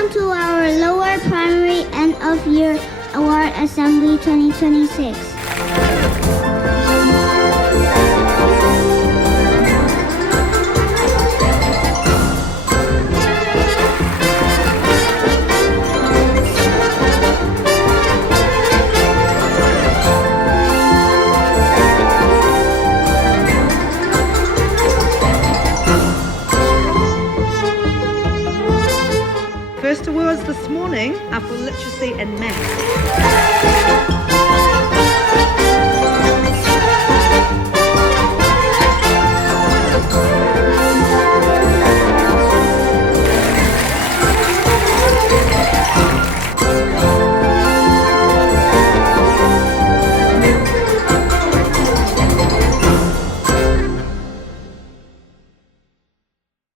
Welcome to our Lower Primary End of Year Award Assembly 2026. First awards this morning are for literacy and maths.